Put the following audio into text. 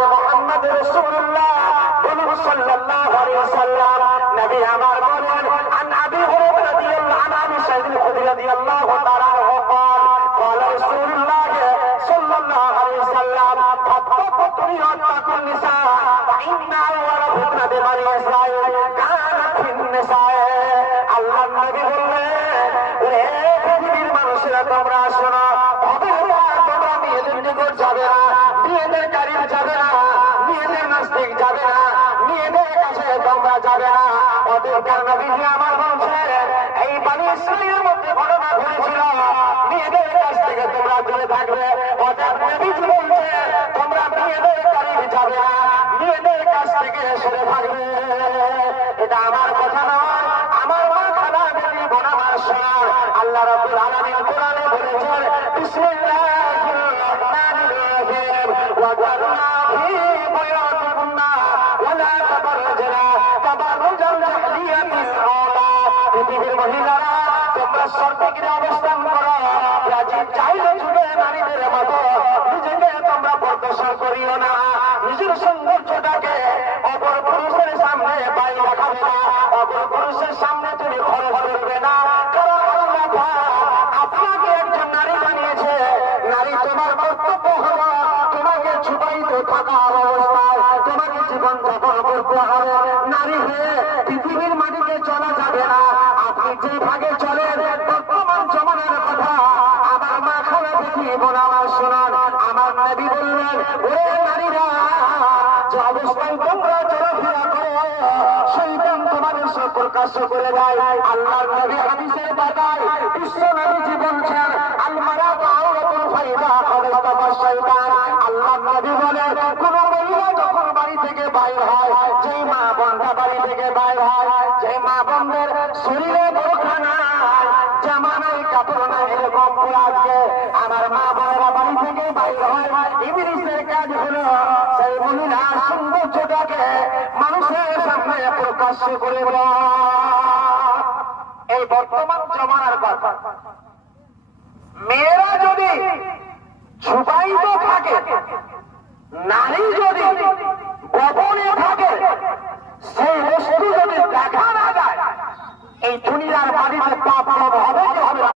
মুহাম্মদ রাসূলুল্লাহ সাল্লাল্লাহু আলাইহি ওয়াসাল্লাম নবী আমার বলেন আন আবি হুরায়রা রাদিয়াল্লাহু আনহু আবি সাঈদ আল-খুদরি রাদিয়াল্লাহু তাআলা আনহু قال قال رسول الله صلى الله عليه وسلم فاتقوا الدنيا واتقوا النساء فإن أول فتنة بني إسرائيل كانت في النساء আল্লাহ নবী বললেন হে পৃথিবীর মানুষেরা তোমরা শোনো তোমরা মেয়েদের নিকট যাবে না মেয়েদের কারির যাবে না মেয়েদের নাস্তিক যাবে না মেয়েদের কাছে তোমরা যাবে না ওদের নবীজি আমার বলছেন এই বনি ইসরাইলের মধ্যে ঘটনা ঘটেছিল মেয়েদের কাছ থেকে তোমরা দূরে থাকবে ওদের নবীজি বলছেন তোমরা মেয়েদের কারির যাবে না মেয়েদের কাছ থেকে সরে থাকবে এটা আমার কথা নয় আমার মা খালা বেবি বোন আমার শোনা আল্লাহ রাব্বুল আলামিন কোরআনে বলেছেন বিসমিল্লাহির রহমানির রহিম ওয়া জারনা ফি বুয়ুতিকুন্না ওয়া লা তাবাররাজনা তাবাররুজাল জাহিলিয়াতিল আউলা পৃথিবীর মহিলারা তোমরা সঠিকভাবে অবস্থান করো রাজি চাইলে যুগে নারীদের মতো নিজেকে তোমরা প্রদর্শন করিও না নিজের সৌন্দর্যটাকে অপর পুরুষের সামনে বাইরে রাখাবে না অপর পুরুষের সামনে তুমি খরচ করবে না কারণ আল্লাহ আপনাকে একজন নারী বানিয়েছে নারী তোমার কর্তব্য হলো তোমাকে ছুপাইতে থাকা অবস্থায় তোমাকে জীবন যাপন করতে হবে নারী হয়ে পৃথিবীর মাটিতে চলা যাবে না আপনি যে ভাগে চলেন বর্তমান জমানার কথা আমার মা খালা দেখি বোন আমার শোনান আমার নবী বললেন ওরে নারীরা যে অবস্থায় তোমরা চলাফেরা করো শয়তান তোমাদের সব প্রকাশ করে দেয় আল্লাহর নবী হাদিসের বাতায় বিশ্ব নবীজি বলছেন আল-মারাতু আওরাতুন ফাইদা খালাতাবা শয়তান আল্লাহর নবী বলেন কোন মহিলা যখন বাড়ি থেকে বাইর হয় যেই মা বোনটা বাড়ি থেকে বাইর হয় যে মা বোনদের শরীরে বোরখা নাই জামা নাই কাপড় নাই এরকম আজকে আমার মা বোনেরা বাড়ি থেকে বাইর হয় ইবলিসের কাজ হলো সেই মহিলার সৌন্দর্যটাকে মানুষের সামনে প্রকাশ করে দেওয়া এই বর্তমান জমানার কথা মেয়েরা যদি ছুপাইত থাকে নারী যদি গোপনে থাকে সেই বস্তু যদি দেখা না যায় এই দুনিয়ার বাড়িতে